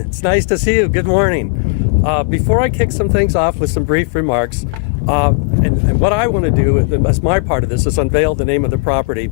It's nice to see you. Good morning. Before I kick some things off with some brief remarks, and what I want to do as my part of this is unveil the name of the property.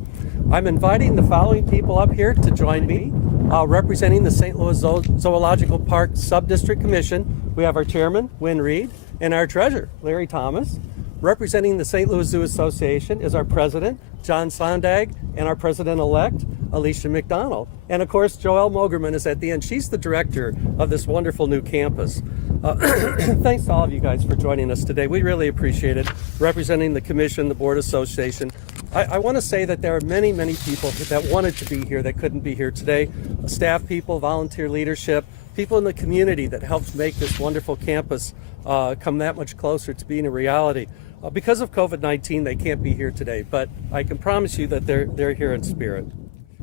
I'm inviting the following people up here to join me, representing the St. Louis Zoological Park Subdistrict Commission. We have our chairman, Wynn Reed, and our treasurer, Larry Thomas. Representing the St. Louis Zoo Association is our president, John Sondag, and our president-elect, Alicia McDonald. And of course, Joelle Mogerman is at the end. She's the director of this wonderful new campus. Thanks to all of you guys for joining us today. We really appreciate it. Representing the commission, the board association. I want to say that there are many, many people that wanted to be here that couldn't be here today. Staff people, volunteer leadership, people in the community that helped make this wonderful campus come that much closer to being a reality. Because of COVID-19, they can't be here today, but I can promise you that they're here in spirit.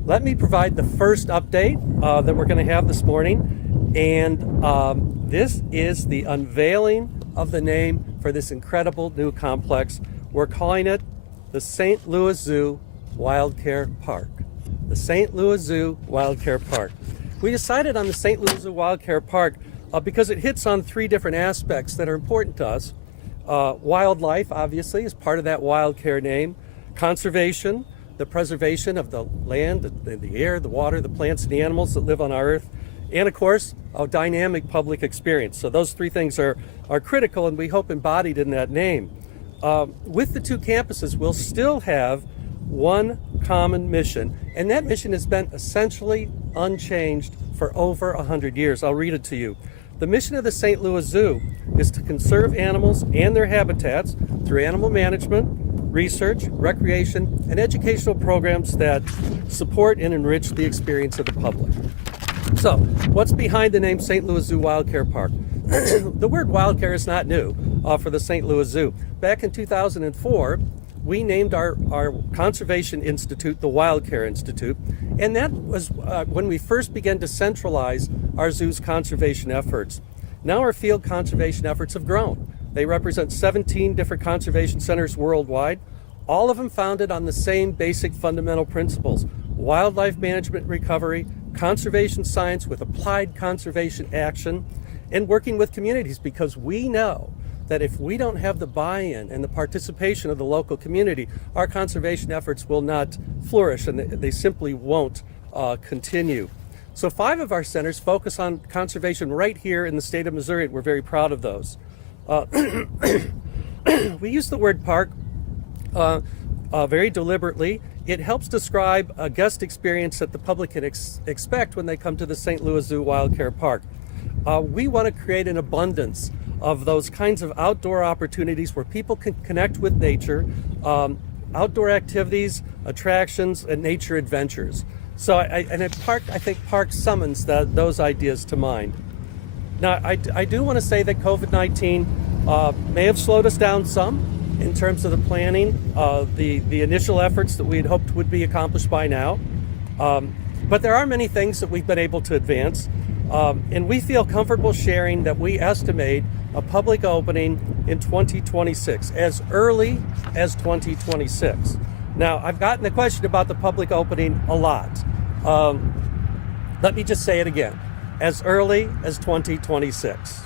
Let me provide the first update that we're going to have this morning, and this is the unveiling of the name for this incredible new complex. We're calling it the St. Louis Zoo WildCare Park. The St. Louis Zoo WildCare Park. We decided on the St. Louis Zoo WildCare Park because it hits on three different aspects that are important to us. Wildlife, obviously, is part of that WildCare name. Conservation, the preservation of the land, the air, the water, the plants, and the animals that live on our earth. And of course, a dynamic public experience. So those three things are critical and we hope embodied in that name. With the two campuses, we'll still have one common mission, and that mission has been essentially unchanged for over 100 years. I'll read it to you. The mission of the St. Louis Zoo is to conserve animals and their habitats through animal management, research, recreation, and educational programs that support and enrich the experience of the public. So, what's behind the name St. Louis Zoo WildCare Park? The word wildcare is not new for the St. Louis Zoo. Back in 2004, we named our conservation institute the WildCare Institute, and that was when we first began to centralize our zoo's conservation efforts. Now our field conservation efforts have grown. They represent 17 different conservation centers worldwide, all of them founded on the same basic fundamental principles: wildlife management recovery, conservation science with applied conservation action, and working with communities, because we know that if we don't have the buy-in and the participation of the local community, our conservation efforts will not flourish and they simply won't continue. So 5 of our centers focus on conservation right here in the state of Missouri, and we're very proud of those. We use the word park very deliberately. It helps describe a guest experience that the public can expect when they come to the St. Louis Zoo WildCare Park. We want to create an abundance of those kinds of outdoor opportunities where people can connect with nature, outdoor activities, attractions, and nature adventures. So, I think park summons those ideas to mind. Now, I do want to say that COVID-19 may have slowed us down some in terms of the planning, the initial efforts that we had hoped would be accomplished by now. But there are many things that we've been able to advance, and we feel comfortable sharing that we estimate a public opening in 2026, as early as 2026. Now, I've gotten the question about the public opening a lot. Let me just say it again, as early as 2026.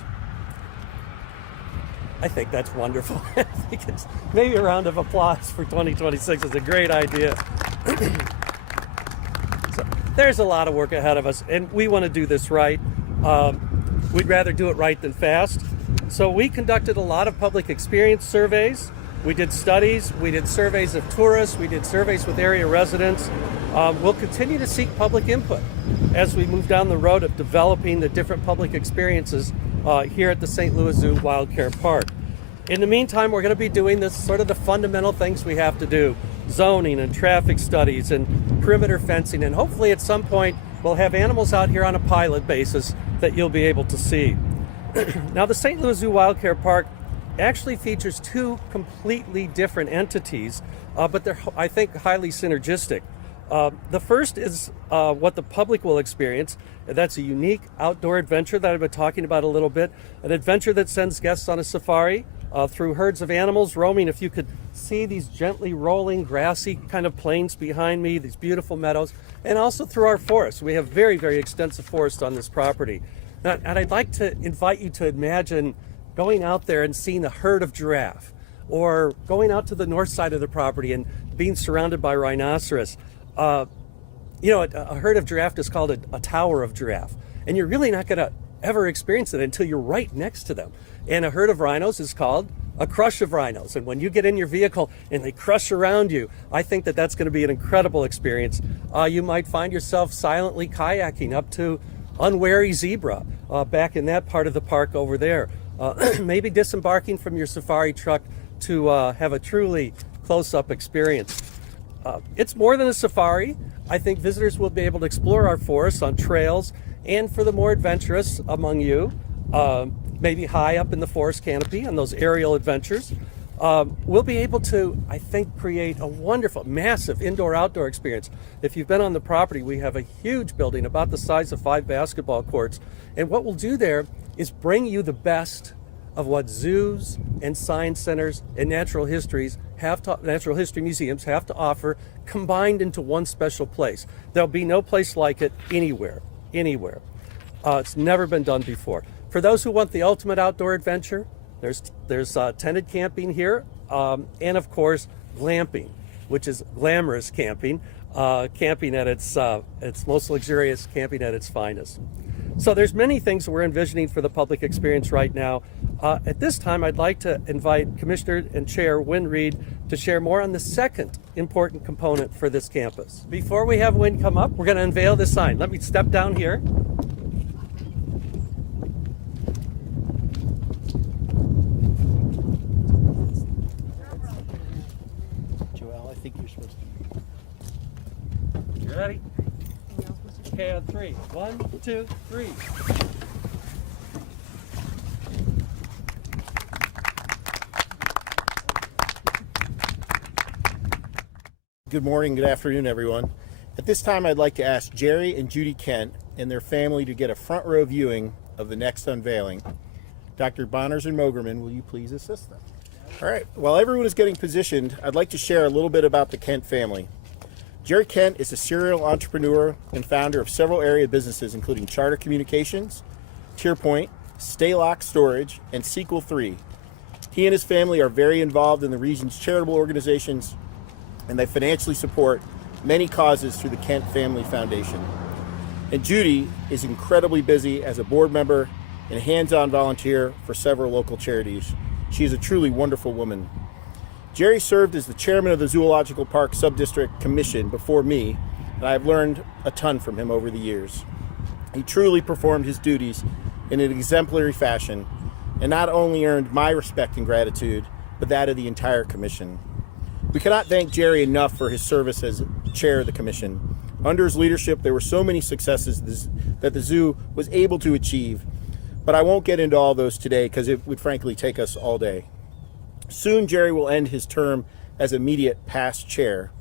I think that's wonderful. I think it's maybe a round of applause for 2026 is a great idea. So there's a lot of work ahead of us, and we want to do this right. We'd rather do it right than fast. So we conducted a lot of public experience surveys. We did studies, we did surveys of tourists, we did surveys with area residents. We'll continue to seek public input as we move down the road of developing the different public experiences here at the St. Louis Zoo WildCare Park. In the meantime, we're going to be doing this sort of the fundamental things we have to do: zoning and traffic studies and perimeter fencing, and hopefully at some point we'll have animals out here on a pilot basis that you'll be able to see. Now, the St. Louis Zoo WildCare Park actually features 2 completely different entities, but they're, I think, highly synergistic. The first is what the public will experience. That's a unique outdoor adventure that I've been talking about a little bit, an adventure that sends guests on a safari through herds of animals roaming. If you could see these gently rolling grassy kind of plains behind me, these beautiful meadows, and also through our forests. We have very, very extensive forest on this property. And I'd like to invite you to imagine going out there and seeing a herd of giraffe, or going out to the north side of the property and being surrounded by rhinoceros. You know, a herd of giraffe is called a tower of giraffe, and you're really not going to ever experience it until you're right next to them. And a herd of rhinos is called a crush of rhinos. And when you get in your vehicle and they crush around you, I think that that's going to be an incredible experience. You might find yourself silently kayaking up to unwary zebra back in that part of the park over there. Maybe disembarking from your safari truck to have a truly close-up experience. It's more than a safari. I think visitors will be able to explore our forests on trails, and for the more adventurous among you, maybe high up in the forest canopy on those aerial adventures, we'll be able to, I think, create a wonderful, massive indoor-outdoor experience. If you've been on the property, we have a huge building about the size of 5 basketball courts, and what we'll do there is bring you the best of what zoos and science centers and natural history museums have to offer, combined into one special place. There'll be no place like it anywhere. It's never been done before. For those who want the ultimate outdoor adventure, there's tented camping here, and of course glamping, which is glamorous camping, camping at its most luxurious, camping at its finest. So there's many things that we're envisioning for the public experience right now. At this time, I'd like to invite Commissioner and Chair Wynn Reed to share more on the second important component for this campus. Before we have Wynn come up, we're going to unveil this sign. Let me step down here. Joelle, I think you're supposed to. You ready? Okay, on 3. 1, 2, 3. Good morning, good afternoon, everyone. At this time, I'd like to ask Jerry and Judy Kent and their family to get a front row viewing of the next unveiling. Dr. Bonners and Mogerman, will you please assist them? All right, while everyone is getting positioned, I'd like to share a little bit about the Kent family. Jerry Kent is a serial entrepreneur and founder of several area businesses, including Charter Communications, TierPoint, Staylock Storage, and Sequel 3. He and his family are very involved in the region's charitable organizations, and they financially support many causes through the Kent Family Foundation. And Judy is incredibly busy as a board member and a hands-on volunteer for several local charities. She is a truly wonderful woman. Jerry served as the chairman of the Zoological Park Subdistrict Commission before me, and I've learned a ton from him over the years. He truly performed his duties in an exemplary fashion, and not only earned my respect and gratitude, but that of the entire commission. We cannot thank Jerry enough for his service as chair of the commission. Under his leadership, there were so many successes that the zoo was able to achieve, but I won't get into all those today because it would frankly take us all day. Soon, Jerry will end his term as immediate past chair,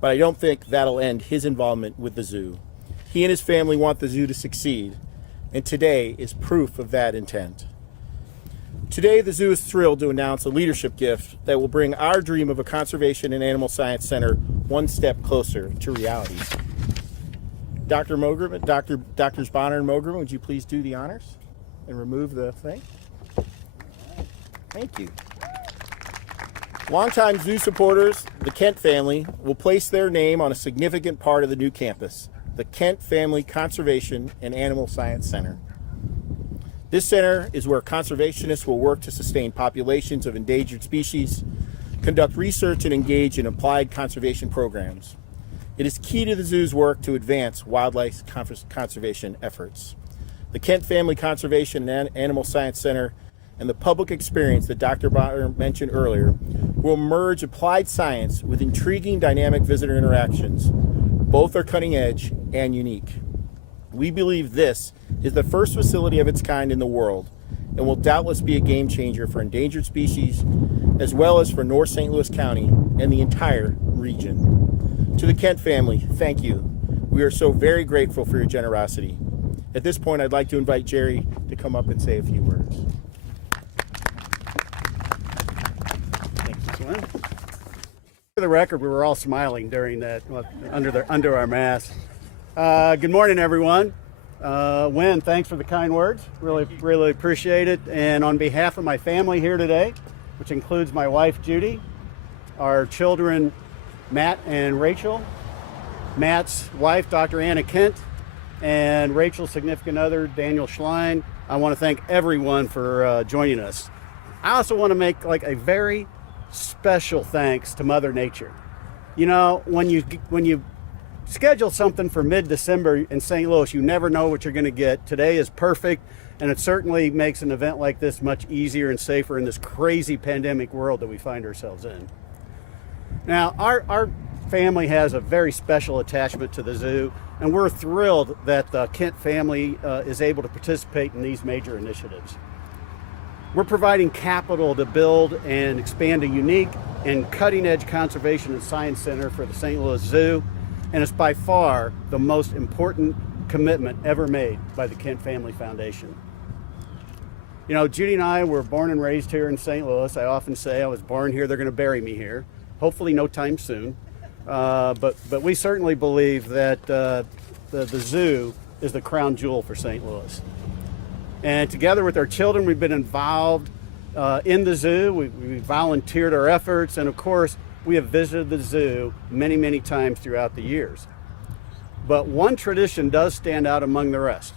but I don't think that'll end his involvement with the zoo. He and his family want the zoo to succeed, and today is proof of that intent. Today, the zoo is thrilled to announce a leadership gift that will bring our dream of a conservation and animal science center one step closer to reality. Dr. Mogerman, Drs. Bonner and Mogerman, would you please do the honors and remove the thing? Thank you. Longtime zoo supporters, the Kent family, will place their name on a significant part of the new campus, the Kent Family Conservation and Animal Science Center. This center is where conservationists will work to sustain populations of endangered species, conduct research, and engage in applied conservation programs. It is key to the zoo's work to advance wildlife conservation efforts. The Kent Family Conservation and Animal Science Center and the public experience that Dr. Bonner mentioned earlier will merge applied science with intriguing dynamic visitor interactions. Both are cutting edge and unique. We believe this is the first facility of its kind in the world and will doubtless be a game changer for endangered species as well as for North St. Louis County and the entire region. To the Kent family, thank you. We are so very grateful for your generosity. At this point, I'd like to invite Jerry to come up and say a few words. Thank you, Slim. For the record, we were all smiling during that, under our masks. Good morning, everyone. Wynn, thanks for the kind words. Really appreciate it. And on behalf of my family here today, which includes my wife, Judy, our children, Matt and Rachel, Matt's wife, Dr. Anna Kent, and Rachel's significant other, Daniel Schlein, I want to thank everyone for joining us. I also want to make a very special thanks to Mother Nature. You know, when you schedule something for mid-December in St. Louis, you never know what you're going to get. Today is perfect, and it certainly makes an event like this much easier and safer in this crazy pandemic world that we find ourselves in. Now, our family has a very special attachment to the zoo, and we're thrilled that the Kent family is able to participate in these major initiatives. We're providing capital to build and expand a unique and cutting-edge conservation and science center for the St. Louis Zoo, and it's by far the most important commitment ever made by the Kent Family Foundation. You know, Judy and I were born and raised here in St. Louis. I often say I was born here, they're going to bury me here. Hopefully no time soon. But we certainly believe that the zoo is the crown jewel for St. Louis. And together with our children, we've been involved in the zoo. We volunteered our efforts, and of course, we have visited the zoo many times throughout the years. But one tradition does stand out among the rest.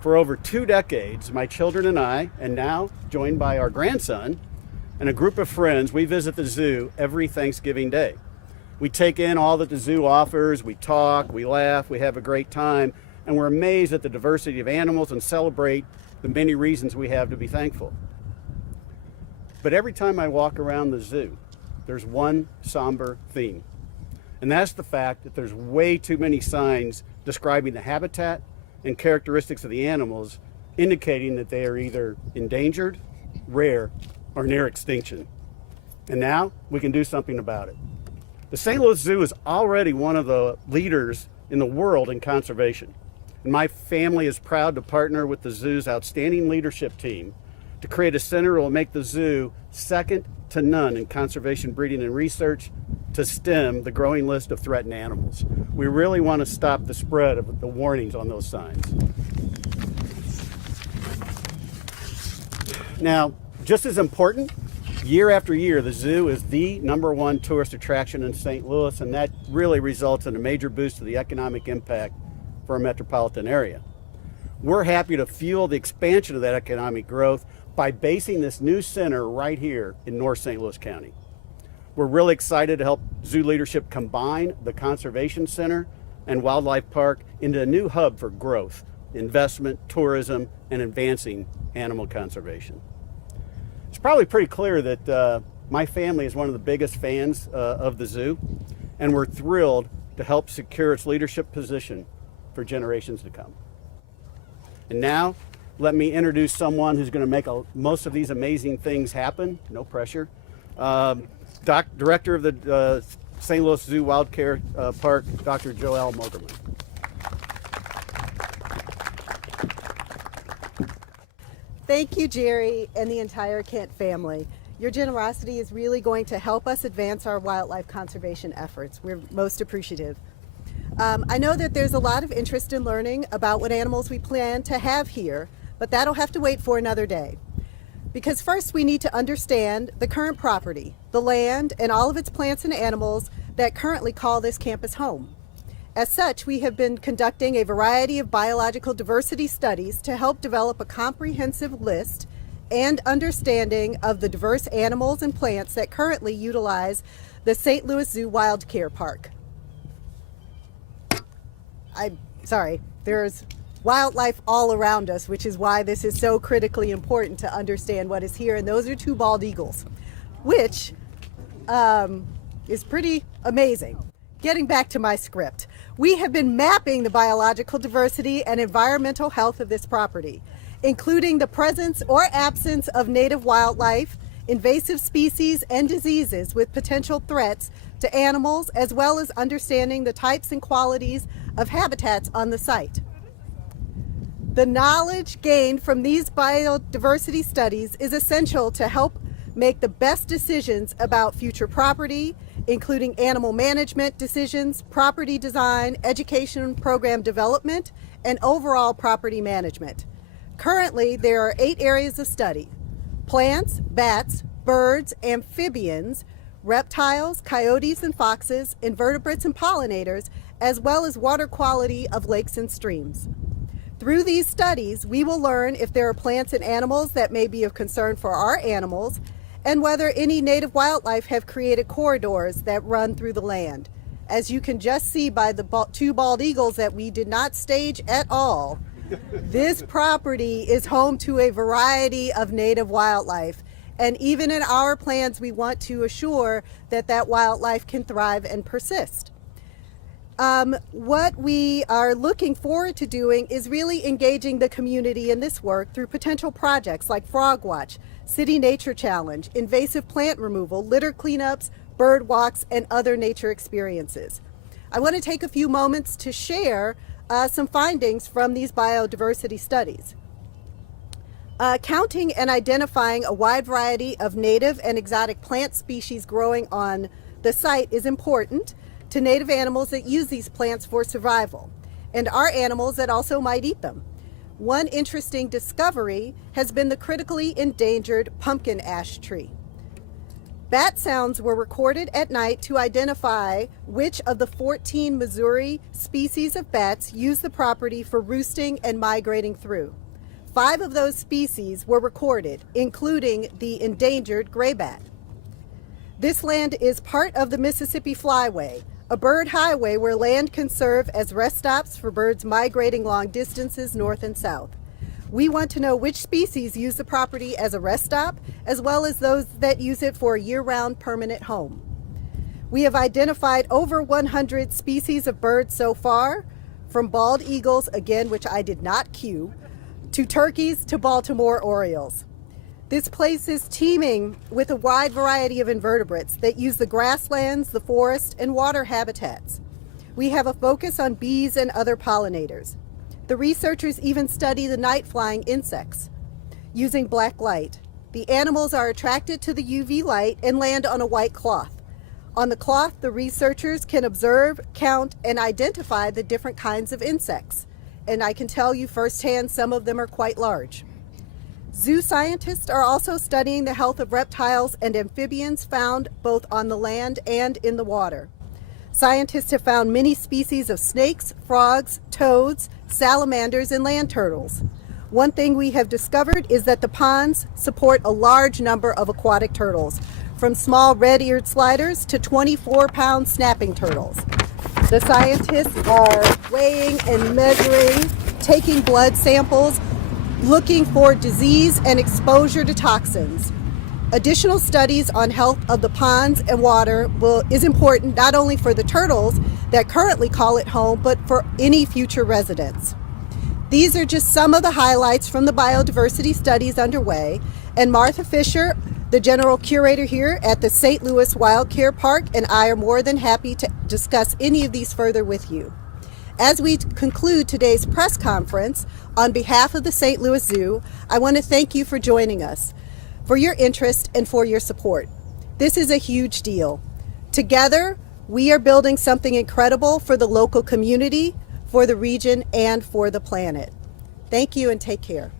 For over 2 decades, my children and I, and now joined by our grandson and a group of friends, we visit the zoo every Thanksgiving Day. We take in all that the zoo offers, we talk, we laugh, we have a great time, and we're amazed at the diversity of animals and celebrate the many reasons we have to be thankful. But every time I walk around the zoo, there's one somber theme, and that's the fact that there's way too many signs describing the habitat and characteristics of the animals, indicating that they are either endangered, rare, or near extinction. And now we can do something about it. The St. Louis Zoo is already one of the leaders in the world in conservation. And my family is proud to partner with the zoo's outstanding leadership team to create a center that will make the zoo second to none in conservation breeding and research to stem the growing list of threatened animals. We really want to stop the spread of the warnings on those signs. Now, just as important, year after year, the zoo is the #1 tourist attraction in St. Louis, and that really results in a major boost to the economic impact for our metropolitan area. We're happy to fuel the expansion of that economic growth by basing this new center right here in North St. Louis County. We're really excited to help zoo leadership combine the Conservation Center and Wildlife Park into a new hub for growth, investment, tourism, and advancing animal conservation. It's probably pretty clear that my family is one of the biggest fans of the zoo, and we're thrilled to help secure its leadership position for generations to come. And now, let me introduce someone who's going to make most of these amazing things happen. No pressure. Director of the St. Louis Zoo WildCare Park, Dr. Joel Mogerman. Thank you, Jerry, and the entire Kent family. Your generosity is really going to help us advance our wildlife conservation efforts. We're most appreciative. I know that there's a lot of interest in learning about what animals we plan to have here, but that'll have to wait for another day. Because first we need to understand the current property, the land, and all of its plants and animals that currently call this campus home. As such, we have been conducting a variety of biological diversity studies to help develop a comprehensive list and understanding of the diverse animals and plants that currently utilize the St. Louis Zoo WildCare Park. There's wildlife all around us, which is why this is so critically important to understand what is here. And those are 2 bald eagles, which is pretty amazing. Getting back to my script, we have been mapping the biological diversity and environmental health of this property, including the presence or absence of native wildlife, invasive species, and diseases with potential threats to animals, as well as understanding the types and qualities of habitats on the site. The knowledge gained from these biodiversity studies is essential to help make the best decisions about future property including animal management decisions, property design, education program development, and overall property management. Currently, there are 8 areas of study: plants, bats, birds, amphibians, reptiles, coyotes and foxes, invertebrates and pollinators, as well as water quality of lakes and streams. Through these studies, we will learn if there are plants and animals that may be of concern for our animals, and whether any native wildlife have created corridors that run through the land. As you can just see by the 2 bald eagles that we did not stage at all, this property is home to a variety of native wildlife. And even in our plans, we want to assure that that wildlife can thrive and persist. What we are looking forward to doing is really engaging the community in this work through potential projects like Frog Watch, City Nature Challenge, invasive plant removal, litter cleanups, bird walks, and other nature experiences. I want to take a few moments to share some findings from these biodiversity studies. Counting and identifying a wide variety of native and exotic plant species growing on the site is important to native animals that use these plants for survival, and our animals that also might eat them. One interesting discovery has been the critically endangered pumpkin ash tree. Bat sounds were recorded at night to identify which of the 14 Missouri species of bats use the property for roosting and migrating through. 5 of those species were recorded, including the endangered gray bat. This land is part of the Mississippi Flyway, a bird highway where land can serve as rest stops for birds migrating long distances north and south. We want to know which species use the property as a rest stop, as well as those that use it for a year-round permanent home. We have identified over 100 species of birds so far, from bald eagles, again, which I did not cue, to turkeys to Baltimore orioles. This place is teeming with a wide variety of invertebrates that use the grasslands, the forest, and water habitats. We have a focus on bees and other pollinators. The researchers even study the night-flying insects using black light. The animals are attracted to the UV light and land on a white cloth. On the cloth, the researchers can observe, count, and identify the different kinds of insects. And I can tell you firsthand, some of them are quite large. Zoo scientists are also studying the health of reptiles and amphibians found both on the land and in the water. Scientists have found many species of snakes, frogs, toads, salamanders, and land turtles. One thing we have discovered is that the ponds support a large number of aquatic turtles, from small red-eared sliders to 24-pound snapping turtles. The scientists are weighing and measuring, taking blood samples, looking for disease and exposure to toxins. Additional studies on health of the ponds and water is important not only for the turtles that currently call it home, but for any future residents. These are just some of the highlights from the biodiversity studies underway, and Martha Fisher, the general curator here at the St. Louis WildCare Park, and I are more than happy to discuss any of these further with you. As we conclude today's press conference, on behalf of the St. Louis Zoo, I want to thank you for joining us, for your interest and for your support. This is a huge deal. Together, we are building something incredible for the local community, for the region, and for the planet. Thank you and take care.